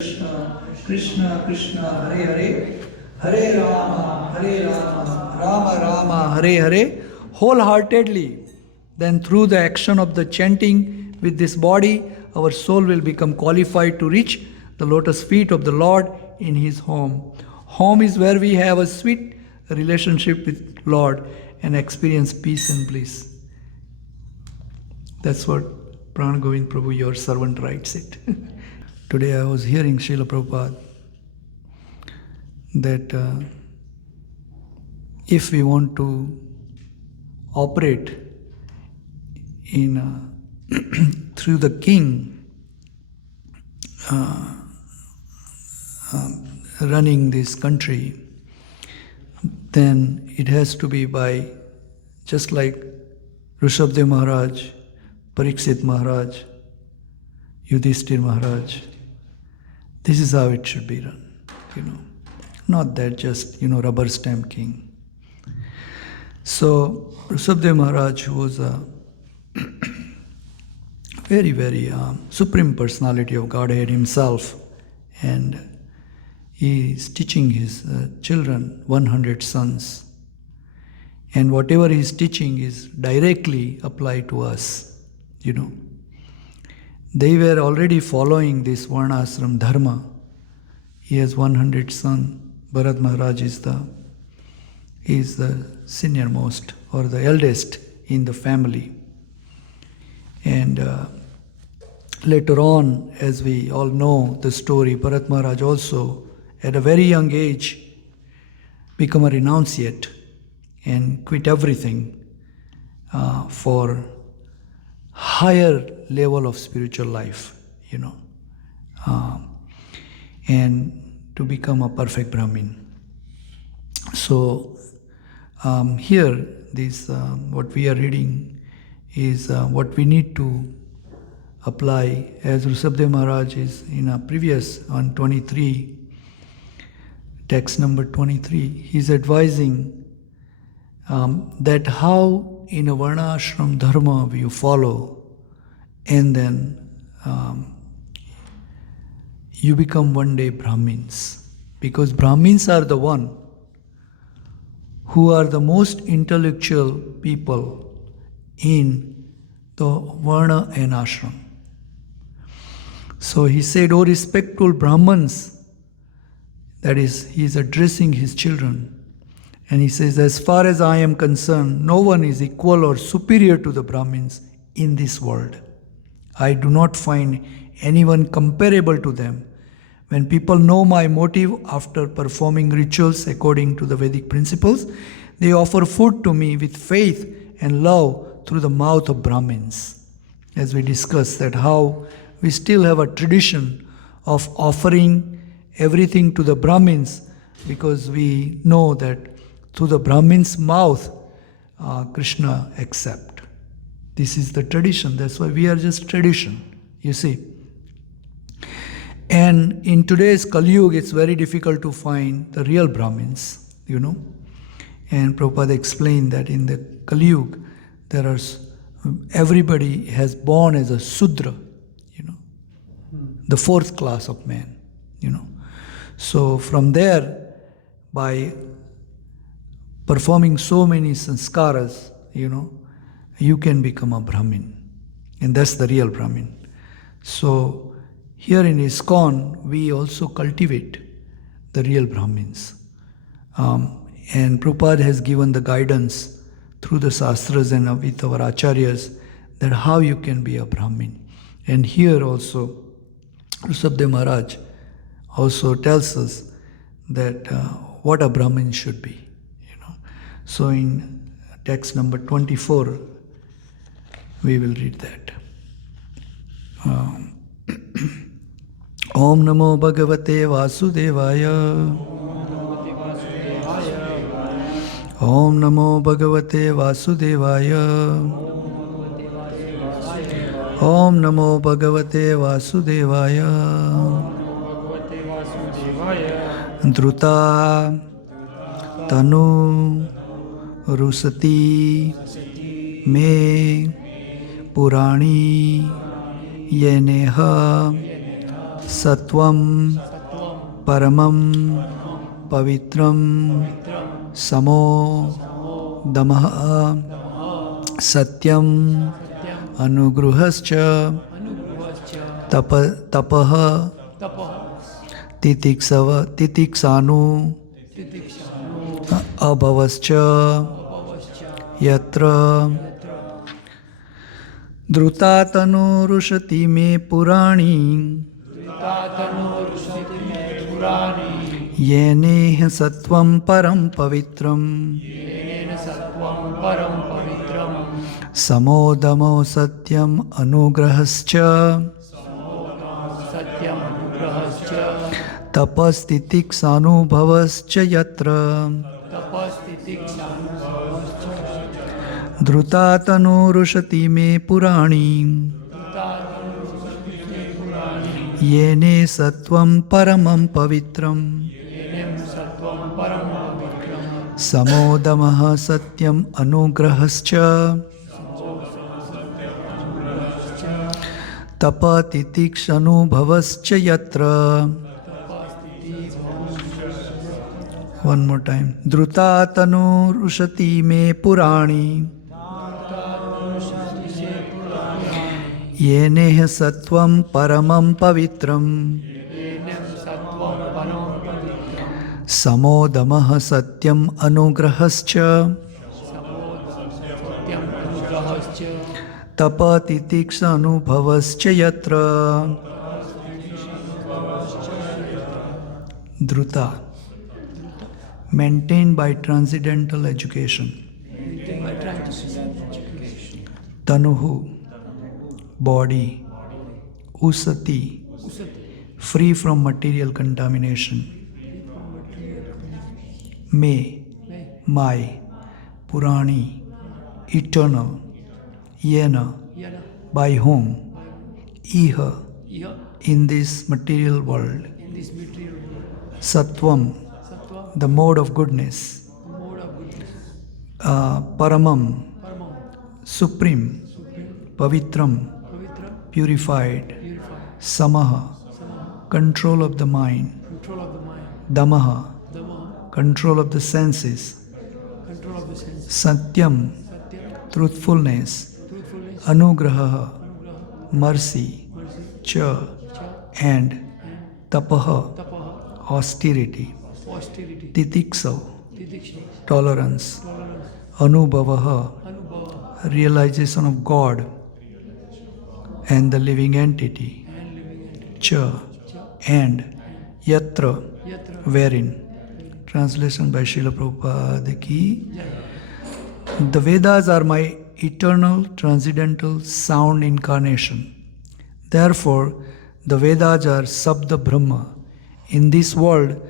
Krishna, Krishna, Krishna, Hare Hare, Hare Rama, Rama Rama, Hare Hare, wholeheartedly. Then through the action of the chanting with this body, our soul will become qualified to reach the lotus feet of the Lord in His home. Home is where we have a sweet relationship with Lord and experience peace and bliss. That's what Pran Govind Prabhu, your servant, writes it. Today I was hearing Srila Prabhupada that if we want to operate in through the king running this country, then it has to be by just like Rishabdev Maharaj, Parikshit Maharaj, Yudhishthir Maharaj. This is how it should be run, Not that just, rubber stamp king. So, Rishabdev Maharaj, who was a very, very supreme personality of Godhead himself, and he is teaching his children, 100 sons. And whatever he is teaching is directly applied to us, They were already following this Varnashram Dharma. He has 100 sons. Bharat Maharaj is the seniormost or the eldest in the family. And later on, as we all know the story, Bharat Maharaj also at a very young age become a renunciate and quit everything for higher level of spiritual life, and to become a perfect Brahmin. So here, this what we are reading is what we need to apply, as Rishabdev Maharaj is in a previous on 23, text number 23. He's advising that how in a Varnashram Dharma you follow, and then you become one day Brahmins. Because Brahmins are the one who are the most intellectual people in the Varna and Ashram. So he said, "O respectful Brahmins," that is, he is addressing his children. And he says, "As far as I am concerned, no one is equal or superior to the Brahmins in this world. I do not find anyone comparable to them. When people know my motive after performing rituals according to the Vedic principles, they offer food to me with faith and love through the mouth of Brahmins." As we discussed that how we still have a tradition of offering everything to the Brahmins, because we know that through the Brahmin's mouth, Krishna accepts. This is the tradition. That's why we are just tradition, you see. And in today's Kali Yuga, it's very difficult to find the real Brahmins, And Prabhupada explained that in the Kali Yuga, everybody has born as a Sudra, the fourth class of man, So from there, by performing so many sanskaras, you can become a Brahmin. And that's the real Brahmin. So here in Iskcon, we also cultivate the real Brahmins. And Prabhupada has given the guidance through the Shastras and with our Acharyas that how you can be a Brahmin. And here also, Rishabdev Maharaj also tells us that what a Brahmin should be. So in text number 24, we will read that. Om Namo Bhagavate Vasudevaya. Om Namo Bhagavate Vasudevaya. Om Namo Bhagavate Vasudevaya. Dhruta Tanu Rusati Me Purani Yeneha Sattvam Paramam Pavitram Samo Damaha Satyam Anugrahascha Tapaha Titiksanu Abhavascha Yatra Dhrutatanu Rushati Me Purani Yeneha Sattvam Param Pavitram Samodamo Satyam Anugrahascha Tapastitiksanu Yatra Dhrutatanu Rushati Me Purani Yene Sattvam Paramam Pavitram Samodamaha Satyam Anugrahascha Tapatitikshanu Yatra. One more time. Dhrutatanu Rushati Me Purani Yeneha Sattvam Paramam Pavitram Samodamaha Satyam Anugrahascha Tapatitikshanu Yatra. Dhruta, maintained by transcendental education. Tanuhu, body. Usati, free from material contamination. Me, my. Purani, eternal. Yena, by whom. Iha, in this material world. Sattvam, the mode of goodness. Paramam, supreme. Pavitram, purified. Samaha, control of the mind. Damaha, control of the senses. Satyam, truthfulness. Anugraha, mercy. Cha, and tapaha, austerity. Titiksa, tolerance. Anubhavaha, realization of God and the living entity. Cha, and. Yatra, wherein. Translation by Srila Prabhupada ki. The Vedas are my eternal, transcendental sound incarnation. Therefore, the Vedas are Sabda Brahma. In this world,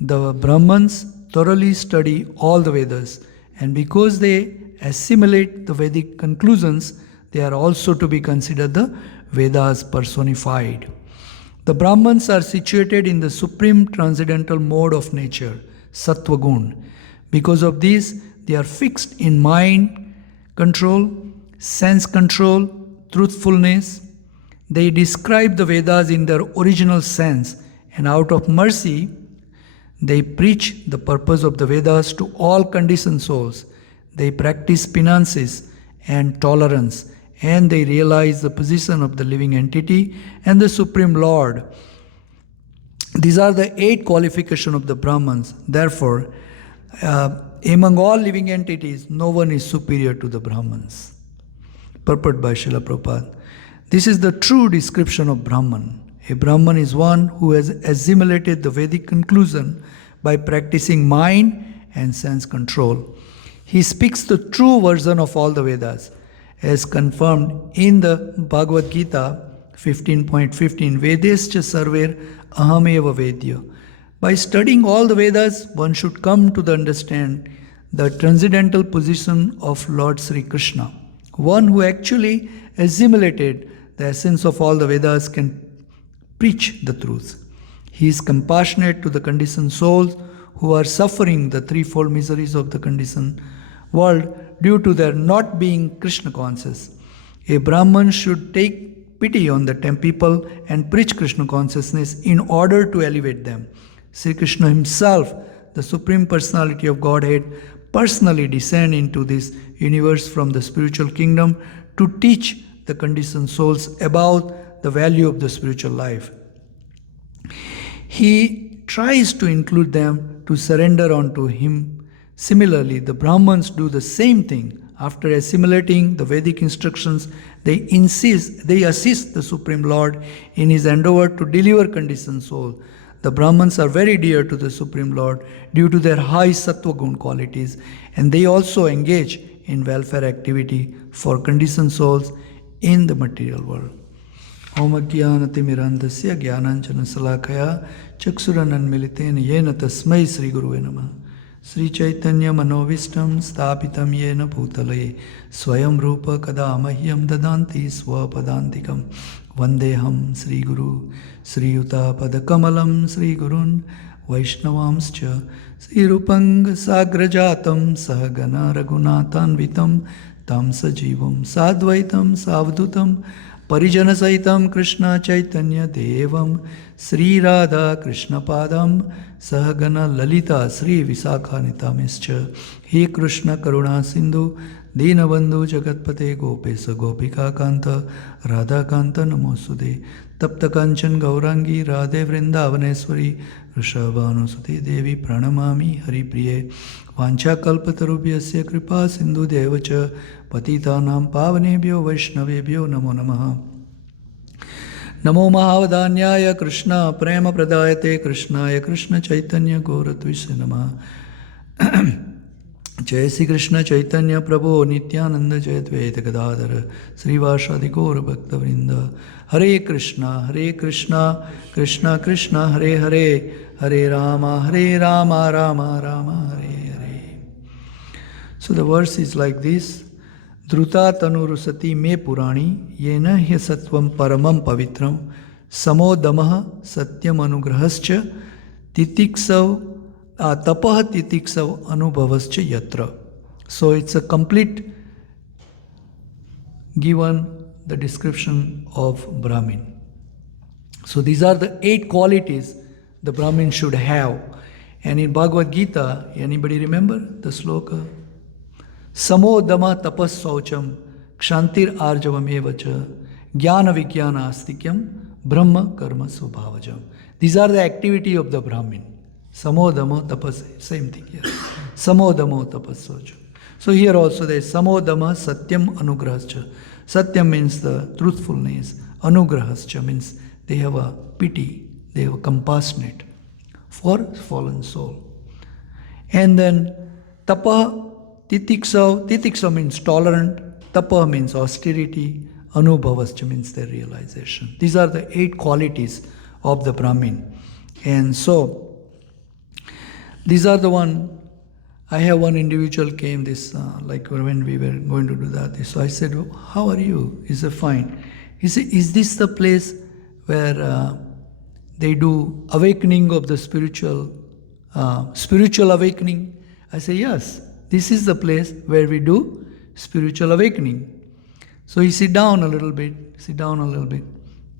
the Brahmans thoroughly study all the Vedas, and because they assimilate the Vedic conclusions, they are also to be considered the Vedas personified. The Brahmans are situated in the supreme transcendental mode of nature, Sattva Gun. Because of this, they are fixed in mind control, sense control, truthfulness. They describe the Vedas in their original sense, and out of mercy, they preach the purpose of the Vedas to all conditioned souls. They practice penances and tolerance, and they realize the position of the living entity and the Supreme Lord. These are the 8 qualifications of the Brahmans. Therefore, among all living entities, no one is superior to the Brahmans. Purport by Srila Prabhupada. This is the true description of Brahman. A Brahman is one who has assimilated the Vedic conclusion by practicing mind and sense control. He speaks the true version of all the Vedas, as confirmed in the Bhagavad Gita 15.15, Vedescha sarver ahameva vedya. By studying all the Vedas, one should come to understand the transcendental position of Lord Sri Krishna. One who actually assimilated the essence of all the Vedas can preach the truth. He is compassionate to the conditioned souls who are suffering the threefold miseries of the conditioned world due to their not being Krishna conscious. A Brahman should take pity on the people and preach Krishna consciousness in order to elevate them. Sri Krishna himself, the Supreme Personality of Godhead, personally descend into this universe from the spiritual kingdom to teach the conditioned souls about the value of the spiritual life. He tries to include them to surrender unto him. Similarly, the Brahmins do the same thing. After assimilating the Vedic instructions, they assist the Supreme Lord in his endeavor to deliver conditioned soul. The Brahmins are very dear to the Supreme Lord due to their high sattva gun qualities, and they also engage in welfare activity for conditioned souls in the material world. Om Ajnanatimirandasya Jnananjana Salakaya Chaksurananmilitena Yena Tasmai Sri Guruve Namah. Sri Chaitanya Manovistam Stapitam Yena Bhutale Swayam Rupa Kadamahyam Dadanti Swapadantikam Vandeham Sri Guru Sri Yuta Padakamalam Sri Gurun Vaishnavamscha Sri Rupang Sagrajatam Sahagana Raghunathanvitam Tam Sajivam Sadvaitam Savdutam Parijana Saitam Krishna Chaitanya Devam Sri Radha Krishna Padam Sahagana Lalita Sri Visakhanitamescha He Krishna Karuna Sindhu Dinabandhu Jagatpate Gopesa Gopika Kanta Radha Kanta Namosude Tapta Kanchan Gaurangi Radhe Vrindavaneswari Rishabhanusute Devi Pranamami Hari Priye Vancha Kalpatarubhyasya Kripa Sindhu Devacha Patitanam Pavanebhyo Vaishnavebhyo Namo Namaha Namo Mahavadanyaya Krishna Prema Pradayate Krishnaya Krishna Chaitanya Gauratvisya Namaha Jai Sri Krishna Chaitanya Prabhu Nityananda Jai Advaita Gadadhara Srivasadi Gaura Bhakta Vrinda Hare Krishna Krishna Krishna Hare Hare Hare Rama Rama Rama Hare Hare. So the verse is like this. Dhruta tanurusati me purani yena hya sattvam paramam pavitram samodamaha satyam anugrahascha titiksav tapah titiksav anubhavascha yatra. So it's a complete given the description of Brahmin. So these are the 8 qualities the Brahmin should have. And in Bhagavad Gita, anybody remember the sloka? Samodama tapas saucham kshantir arjavam evacha jnana vijnana astikyam brahma karma svabhavajam. These are the activity of the Brahmin. Samodama tapas, same thing here. Samodama tapas saucham. So here also there is samodama satyam anugrahascha. Satyam means the truthfulness. Anugrahascha means they have a pity, they have a compassionate for fallen soul. And then tapa titiksa means tolerant, tapa means austerity, anubhavascha means their realization. These are the 8 qualities of the Brahmin. And so these are the one. I have one individual came this, like when we were going to do that. So I said, how are you? He said, fine. He said, is this the place where they do awakening of the spiritual awakening? I say, yes, this is the place where we do spiritual awakening. So he sit down a little bit,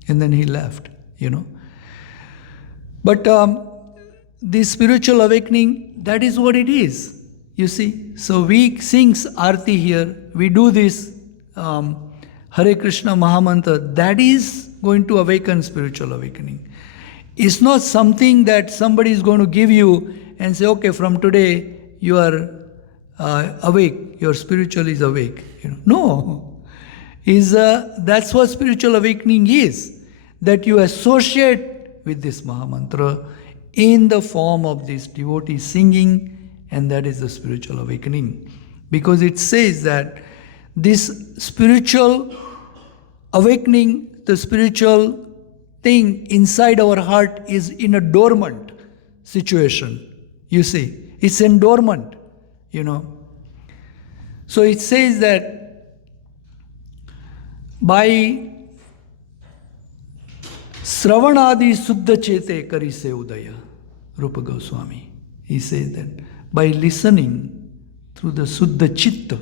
and then he left, But this spiritual awakening, that is what it is. You see, so we sing Aarti here, we do this Hare Krishna Mahamantra, that is going to awaken spiritual awakening. It's not something that somebody is going to give you and say, okay, from today you are awake, your spiritual is awake. No, that's what spiritual awakening is, that you associate with this Mahamantra in the form of this devotee singing. And that is the spiritual awakening. Because it says that this spiritual awakening, the spiritual thing inside our heart is in a dormant situation. You see, it's in dormant, So it says that by Sravanadi Suddha Chete Karise Udaya, Rupa Goswami, he says that by listening through the Suddha Chitta,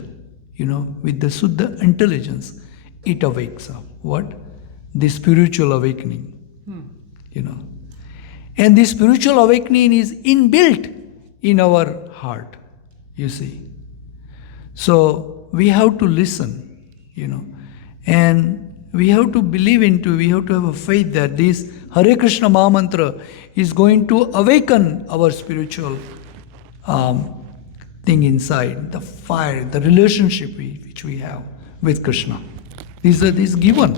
with the Suddha intelligence, it awakes up. What? the spiritual awakening. You know. And this spiritual awakening is inbuilt in our heart, you see. So we have to listen, you know, and we have to believe into, we have to have a faith that this Hare Krishna Maha Mantra is going to awaken our spiritual thing inside, the fire, the relationship which we have with Krishna. This is given.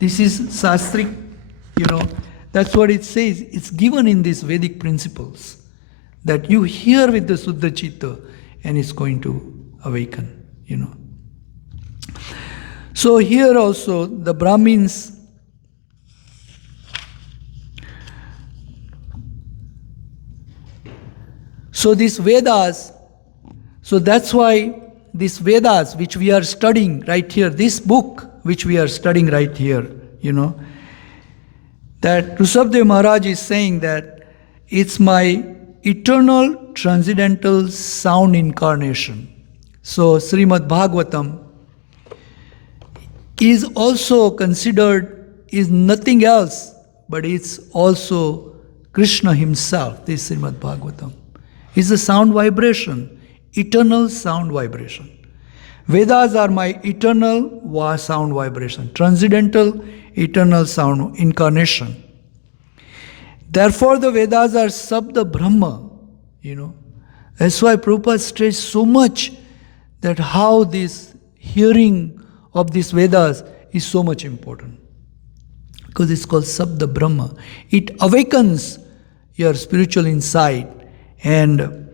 This is Sastric, you know. That's what it says. It's given in these Vedic principles that you hear with the Suddha Chitta and it's going to awaken, you know. So here also the Brahmins, so these Vedas, so that's why these Vedas which we are studying right here, this book which we are studying right here, you know, that Rushabdev Maharaj is saying that it's my eternal transcendental sound incarnation. So Srimad Bhagavatam is also considered is nothing else, but it's also Krishna himself, this Srimad Bhagavatam. It's a sound vibration, eternal sound vibration. Vedas are my eternal sound vibration, transcendental eternal sound incarnation. Therefore the Vedas are Sabda Brahma, you know. That's why Prabhupada stressed so much that how this hearing of these Vedas is so much important. Because it's called Sabda Brahma. It awakens your spiritual insight, and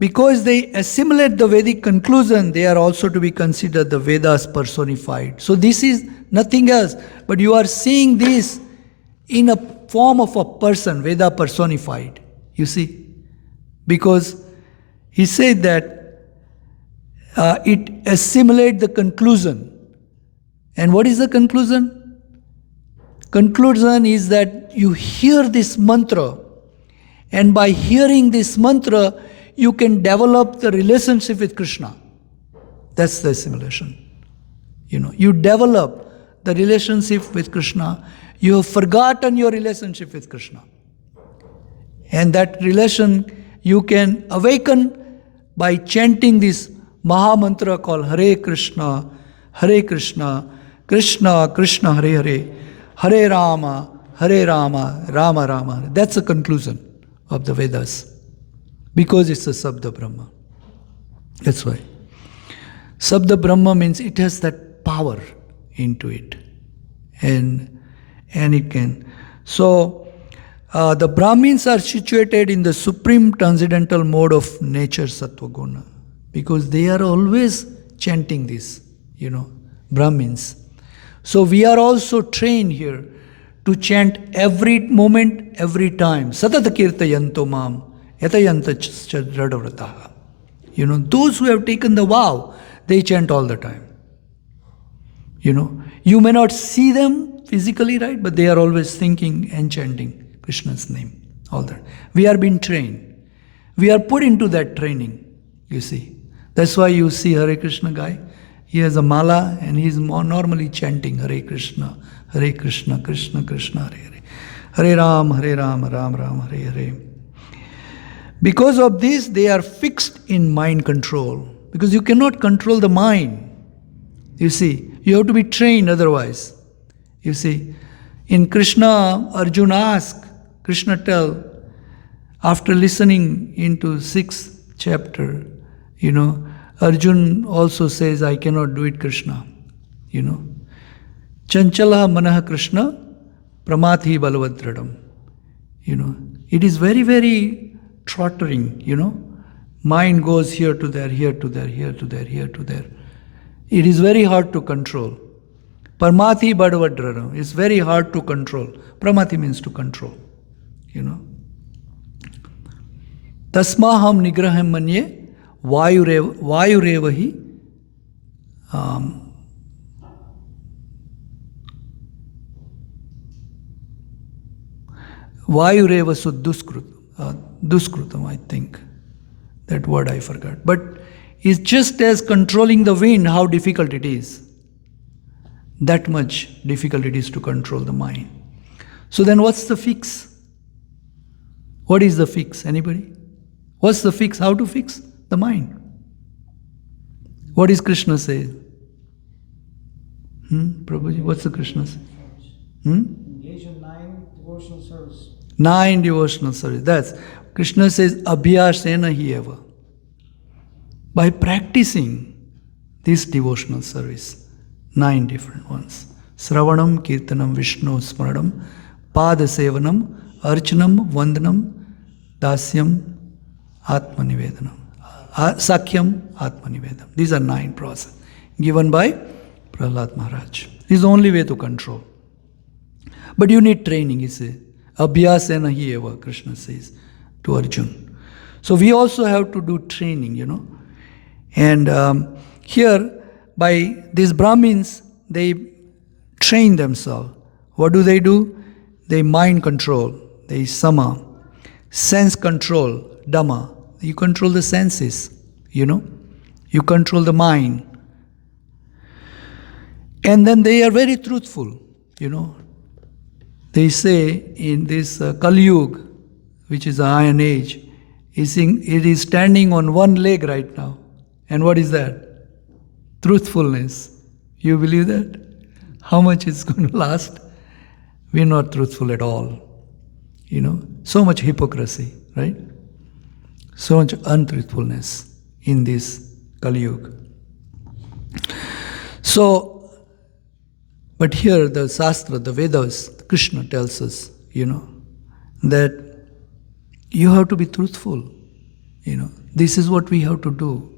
because they assimilate the Vedic conclusion, they are also to be considered the Vedas personified. So this is nothing else, but you are seeing this in a form of a person, Veda personified, you see. Because he said that it assimilates the conclusion. And what is the conclusion? Conclusion is that you hear this mantra, and by hearing this mantra, you can develop the relationship with Krishna. That's the assimilation. You know, you develop the relationship with Krishna. You have forgotten your relationship with Krishna. And that relation you can awaken by chanting this Maha Mantra called Hare Krishna, Krishna Krishna Hare Hare, Hare Rama, Rama Rama. That's the conclusion of the Vedas. Because it's a Sabda Brahma. That's why. Sabda Brahma means it has that power into it. And it can. So, the Brahmins are situated in the supreme transcendental mode of nature, Sattva Guna. Because they are always chanting this, you know, Brahmins. So we are also trained here to chant every moment, every time. Satata kirtayanto mam. You know, those who have taken the vow, they chant all the time. You know, you may not see them physically, right? But they are always thinking and chanting Krishna's name. All that. We are being trained. We are put into that training, you see. That's why you see Hare Krishna guy. He has a mala and he is more normally chanting Hare Krishna, Krishna Krishna, Hare Hare. Hare Ram, Ram Ram, Hare Hare. Because of this, they are fixed in mind control. Because you cannot control the mind. You see, you have to be trained otherwise. You see, in Krishna, Arjuna asked, Krishna tell, after listening into 6th chapter, you know, Arjun also says, I cannot do it, Krishna. You know, Chanchala Manaha Krishna, Pramathi Balavadradam. You know, it is very, very trottering, you know. Mind goes here to there, here to there, here to there, here to there. It is very hard to control. Parmati Badavadradam is very hard to control. Pramati means to control, you know. Tasmaham nigraham manye vayurevahi Vayureva Duskrutam, I think. That word I forgot. But it's just as controlling the wind, how difficult it is. That much difficult it is to control the mind. So then what's the fix? What is the fix? Anybody? What's the fix? How to fix the mind? What is Krishna say? Prabhuji, what's the Krishna say? Engage in 9 devotional service. 9 devotional service. That's Krishna says, Abhyasena hi eva. By practicing this devotional service, 9 different ones. Sravanam, Kirtanam, Vishnu, Smaranam, Padasevanam, Archanam, Vandanam, Dasyam, Atmanivedanam. Sakhyam, Atmanivedam. These are 9 processes given by Prahlad Maharaj. This is the only way to control. But you need training, he says. Abhyasena hi eva, Krishna says to Arjun. So we also have to do training, And here, by these Brahmins, they train themselves. What do? They mind control, they sama. Sense control, dhamma. You control the senses, You control the mind. And then they are very truthful, They say in this Kali Yuga, which is the Iron Age, it is standing on one leg right now. And what is that? Truthfulness. You believe that? How much it's going to last? We're not truthful at all. So much hypocrisy, right? So much untruthfulness in this Kali Yuga. So, but here the Shastra, the Vedas, Krishna tells us, that you have to be truthful. This is what we have to do.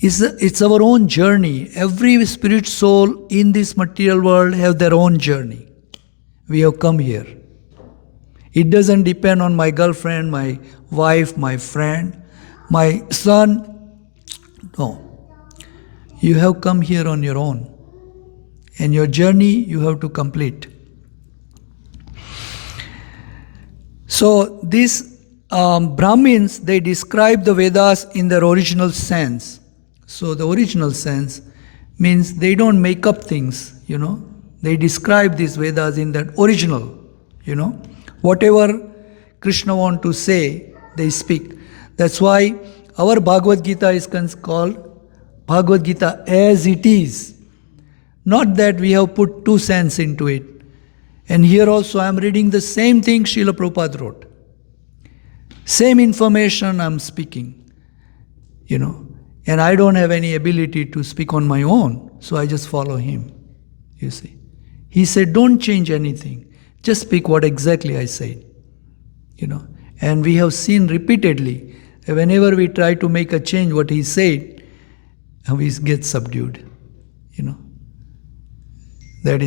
It's our own journey. Every spirit soul in this material world have their own journey. We have come here. It doesn't depend on my girlfriend, my wife, my friend, my son. No. You have come here on your own. And your journey you have to complete. So these Brahmins, they describe the Vedas in their original sense. So the original sense means they don't make up things, They describe these Vedas in that original, Whatever Krishna want to say, they speak. That's why our Bhagavad Gita is called Bhagavad Gita as it is. Not that we have put 2 cents into it. And here also I am reading the same thing Srila Prabhupada wrote. Same information I am speaking, And I don't have any ability to speak on my own, so I just follow him, you see. He said, don't change anything. Just speak what exactly I said, And we have seen repeatedly, that whenever we try to make a change what he said, we get subdued, That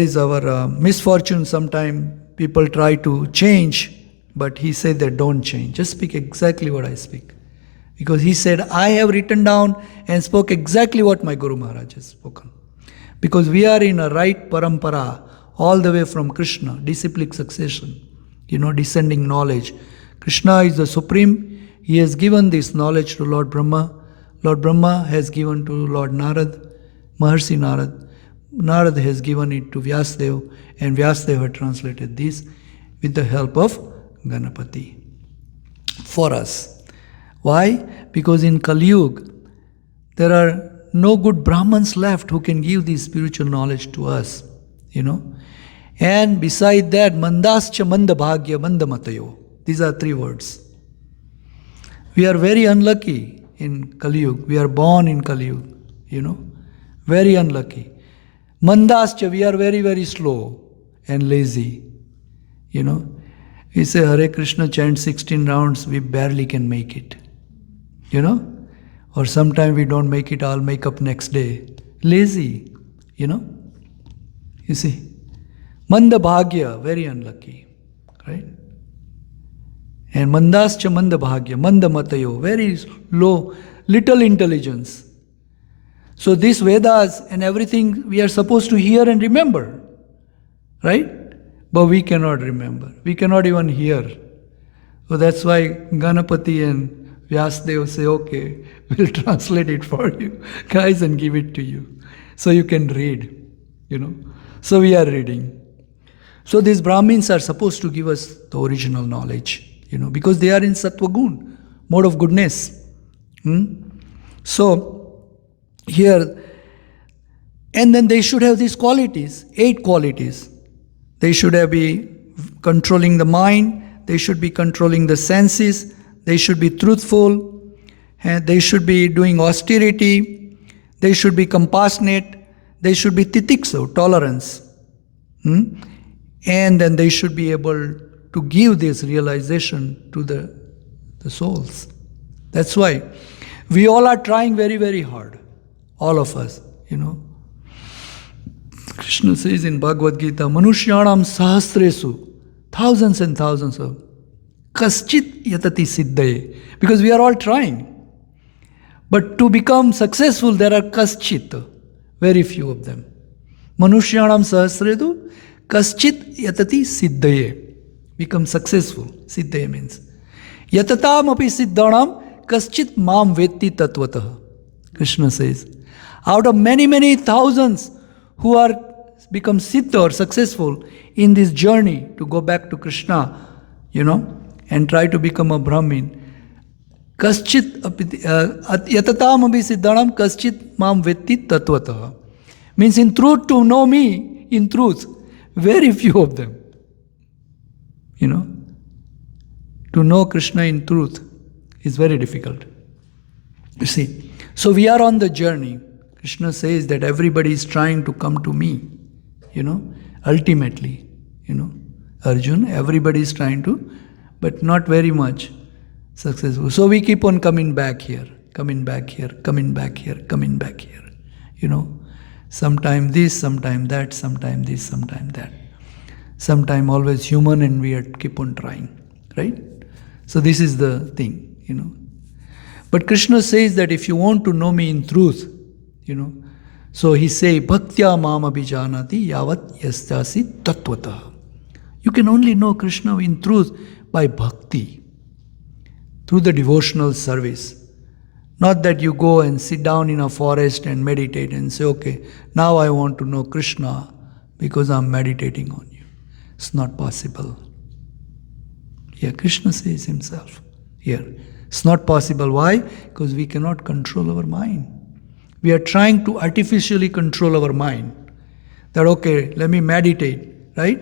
is our misfortune. Sometimes people try to change, but he said that don't change. Just speak exactly what I speak. Because he said, I have written down and spoke exactly what my Guru Maharaj has spoken. Because we are in a right parampara, all the way from Krishna, disciplic succession, descending knowledge. Krishna is the supreme. He has given this knowledge to Lord Brahma. Lord Brahma has given to Lord Narad, Maharshi Narad. Narad has given it to Vyasadeva, and Vyasadeva had translated this with the help of Ganapati for us. Why? Because in Kali Yuga, there are no good Brahmins left who can give this spiritual knowledge to us, And beside that, Mandascha Manda Bhagya Manda Matayo. These are 3 words. We are very unlucky in Kali Yuga. We are born in Kali Yuga, Very unlucky. Mandascha, we are very, very slow and lazy, We say Hare Krishna chant 16 rounds, we barely can make it, Or sometimes we don't make it, I'll make up next day. Lazy, You see. Manda Bhagya, very unlucky, right? And Mandascha Manda Bhagya, Manda Matayo, very low, little intelligence. So these Vedas and everything we are supposed to hear and remember, right? But we cannot remember. We cannot even hear. So that's why Ganapati and Vyasadeva say, okay, We'll translate it for you, guys, and give it to you. So you can read, So we are reading. So these Brahmins are supposed to give us the original knowledge, because they are in Sattva Gun, mode of goodness. So here, and then they should have these qualities, 8 qualities. They should be controlling the mind, they should be controlling the senses, they should be truthful, and they should be doing austerity, they should be compassionate, they should be titikso, tolerance. And then they should be able to give this realization to the souls. That's why we all are trying very, very hard. All of us, Krishna says in Bhagavad Gita, Manushyanam sahasresu, thousands and thousands of kaschit yatati siddhaye. Because we are all trying. But to become successful, there are kaschit, very few of them. Manushyanam sahasresu, kaschit yatati siddhaye. Become successful. Siddhaye means. Yatatam api siddhanam kaschit mam vetti tatvatah. Krishna says. Out of many, many thousands who are become siddha or successful in this journey to go back to Krishna, and try to become a Brahmin, kaschit yatatam api siddhanam kaschit mam vetti tatvatah. Means in truth, to know me, in truth, very few of them. To know Krishna in truth is very difficult. You see. So we are on the journey. Krishna says that everybody is trying to come to me. Ultimately. Arjun, everybody is trying to, but not very much successful. So we keep on coming back here, coming back here, coming back here, coming back here. Sometime this, sometime that, sometime this, sometime that. Sometime always human, and we keep on trying, right? So this is the thing, But Krishna says that if you want to know me in truth, so he say, Bhaktya mam abhijanati yavat yastasi tattvata. You can only know Krishna in truth by bhakti, through the devotional service. Not that you go and sit down in a forest and meditate and say, okay, now I want to know Krishna because I'm meditating on you. It's not possible. Here, Krishna says himself here. It's not possible. Why? Because we cannot control our mind. We are trying to artificially control our mind. That, okay, let me meditate, right?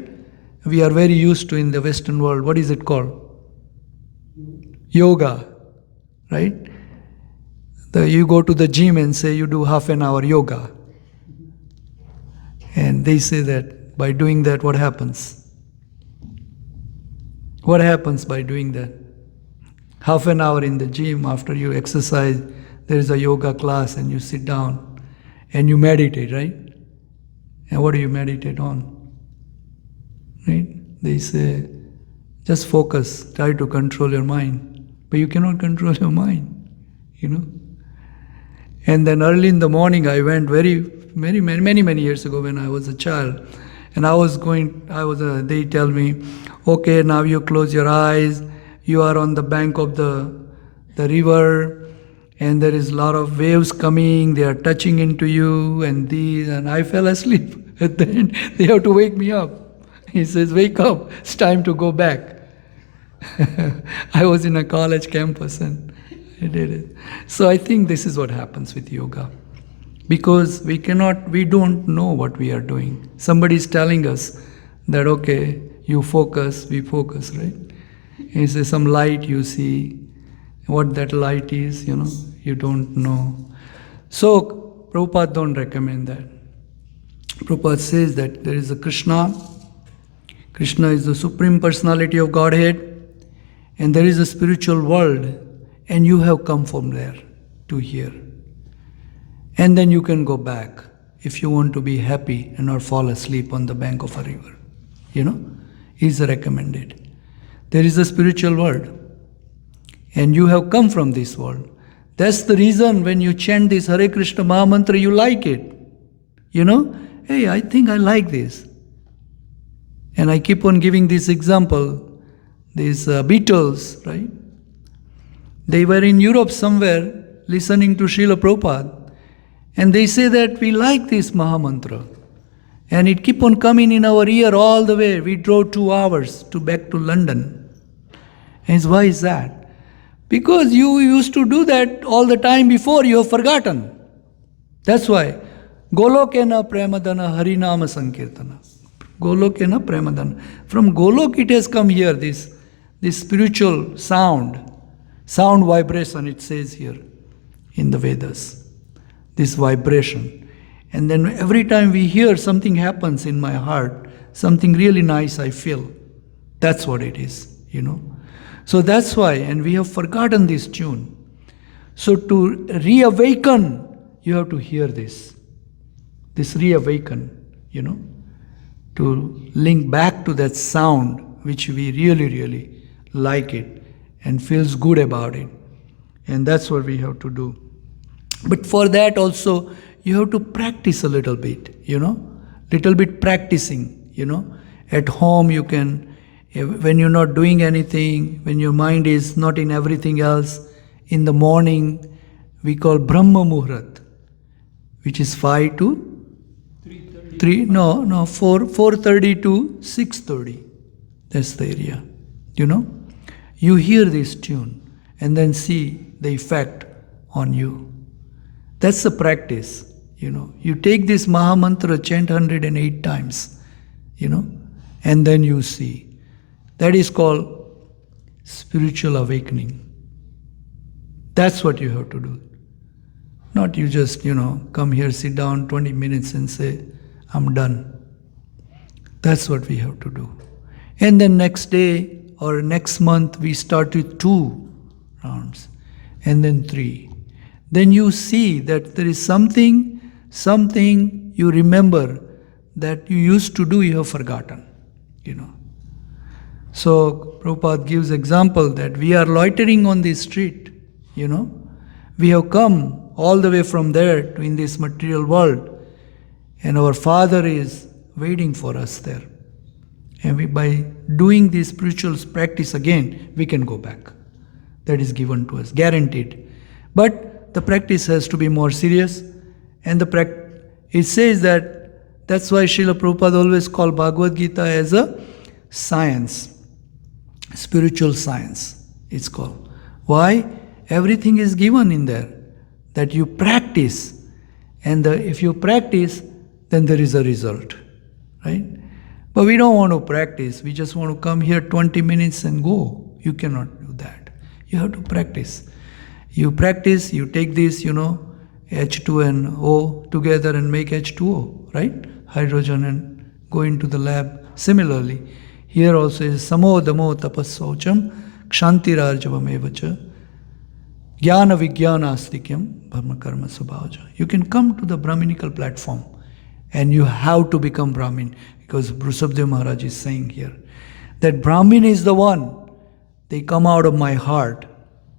We are very used to in the Western world. What is it called? Yoga, right? You go to the gym and say you do half an hour yoga. And they say that by doing that, what happens? What happens by doing that? Half an hour in the gym, after you exercise, there is a yoga class and you sit down and you meditate, right? And what do you meditate on? Right? They say, just focus, try to control your mind. But you cannot control your mind, And then early in the morning, I went many years ago when I was a child. And they tell me, okay, now you close your eyes, you are on the bank of the river, and there is a lot of waves coming, they are touching into you, and I fell asleep. At the end, they have to wake me up. He says, wake up, it's time to go back. I was in a college campus and I did it. So I think this is what happens with yoga. Because we don't know what we are doing. Somebody is telling us that, okay, you focus, we focus, right? He says some light you see, what that light is, you don't know. So Prabhupada don't recommend that. Prabhupada says that there is a Krishna. Krishna is the Supreme Personality of Godhead. And there is a spiritual world. And you have come from there to here. And then you can go back if you want to be happy and not fall asleep on the bank of a river. Is recommended. There is a spiritual world. And you have come from this world. That's the reason when you chant this Hare Krishna Maha Mantra, you like it. Hey, I think I like this. And I keep on giving this example. These Beatles, right? They were in Europe somewhere listening to Srila Prabhupada, and they say that we like this Mahamantra. And it keep on coming in our ear all the way. We drove 2 hours back to London. And why is that? Because you used to do that all the time before, you have forgotten. That's why. Golokena Premadana Harinama Sankirtana. Golokena Premadana. From Golok it has come here, this spiritual sound vibration, it says here in the Vedas. This vibration. And then every time we hear, something happens in my heart, something really nice I feel. That's what it is, So that's why, and we have forgotten this tune. So to reawaken, you have to hear this reawaken, to link back to that sound which we really, really like it and feels good about it. And that's what we have to do. But for that also, you have to practice a little bit, little bit practicing, At home you can, when you're not doing anything, when your mind is not in everything else, in the morning, we call Brahma Muhurat, which is 5 to 4:30 to 6:30. That's the area, You hear this tune and then see the effect on you. That's the practice, You take this Mahamantra, chant 108 times, and then you see. That is called spiritual awakening. That's what you have to do. Not you just, come here, sit down 20 minutes and say, I'm done. That's what we have to do. And then next day or next month, we start with 2 rounds and then 3. Then you see that there is something you remember that you used to do, you have forgotten, So Prabhupada gives example that we are loitering on the street, We have come all the way from there to in this material world, and our Father is waiting for us there. And by doing this spiritual practice again, we can go back. That is given to us, guaranteed. But the practice has to be more serious. And it says that's why Srila Prabhupada always called Bhagavad Gita as a science, spiritual science, it's called. Why? Everything is given in there, that you practice. And if you practice, then there is a result, right? But we don't want to practice. We just want to come here 20 minutes and go. You cannot do that. You have to practice. You practice, you take this, H2 and O together and make H2O, right? Hydrogen, and go into the lab. Similarly, here also is Samo Damo Tapassaucham Kshantirarjavam Evacha Jnana Vijnana Astikyam Bharma Karma Subhavaja. You can come to the Brahminical platform and you have to become Brahmin, because Rushabdev Maharaj is saying here that Brahmin is the one. They come out of my heart,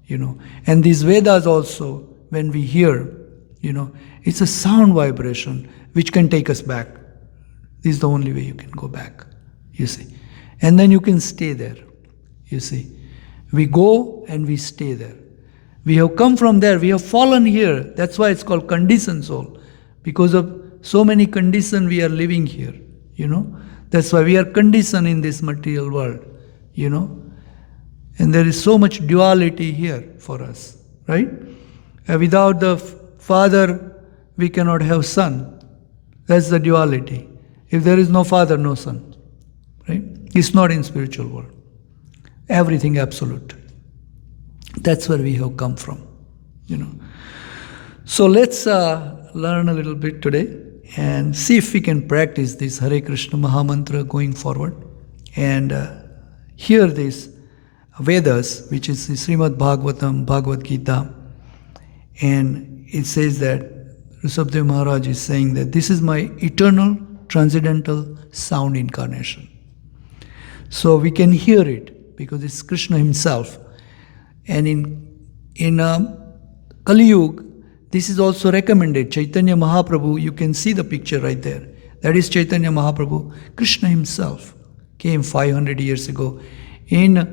And these Vedas also, when we hear, it's a sound vibration which can take us back. This is the only way you can go back, you see. And then you can stay there, you see. We go and we stay there. We have come from there, we have fallen here. That's why it's called conditioned soul. Because of so many conditions we are living here, That's why we are conditioned in this material world, And there is so much duality here for us, right? Without the Father, we cannot have Son. That's the duality. If there is no Father, no Son, right? It's not in spiritual world. Everything absolute. That's where we have come from, So let's learn a little bit today and see if we can practice this Hare Krishna Mahamantra going forward and hear this Vedas, which is the Srimad Bhagavatam, Bhagavad Gita. And it says that Rushabdev Maharaj is saying that this is my eternal, transcendental sound incarnation. So we can hear it because it's Krishna himself. And in Kali Yuga, this is also recommended. Chaitanya Mahaprabhu, you can see the picture right there. That is Chaitanya Mahaprabhu. Krishna himself came 500 years ago in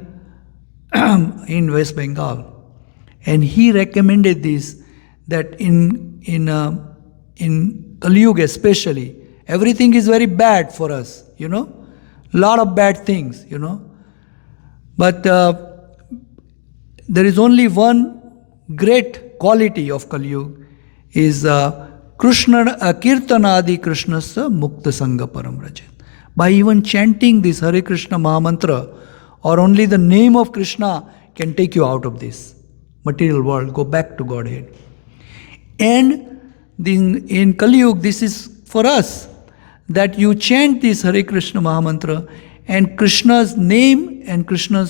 West Bengal. And he recommended this that in Kali Yuga especially, everything is very bad for us, lot of bad things, But there is only one great quality of Kali Yuga is Krishna Kirtanadi Krishnasya Mukta Sangha Param Rajat. By even chanting this Hare Krishna Mahamantra, or only the name of Krishna can take you out of this material world, go back to Godhead. And in Kali Yuga, this is for us, that you chant this Hare Krishna Mahamantra, and Krishna's name and Krishna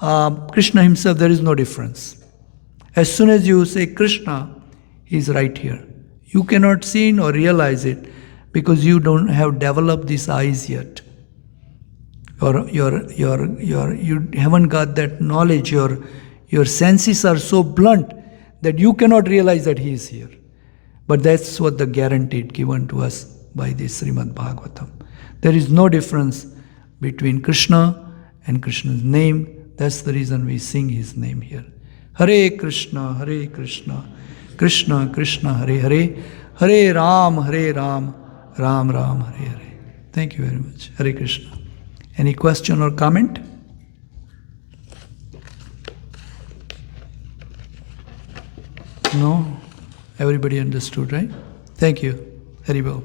himself, there is no difference. As soon as you say Krishna, he is right here. You cannot see it or realize it because you don't have developed these eyes yet. You haven't got that knowledge. Your senses are so blunt that you cannot realize that he is here. But that's what the guarantee given to us by this Srimad Bhagavatam. There is no difference between Krishna and Krishna's name. That's the reason we sing his name here. Hare Krishna, Krishna Krishna, Hare Hare, Hare Ram, Ram Ram, Hare Hare. Thank you very much. Hare Krishna. Any question or comment? No? Everybody understood, right? Thank you. Haribol.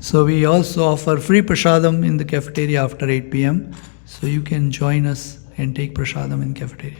So we also offer free prasadam in the cafeteria after 8 p.m. So you can join us and take prasadam in cafeteria.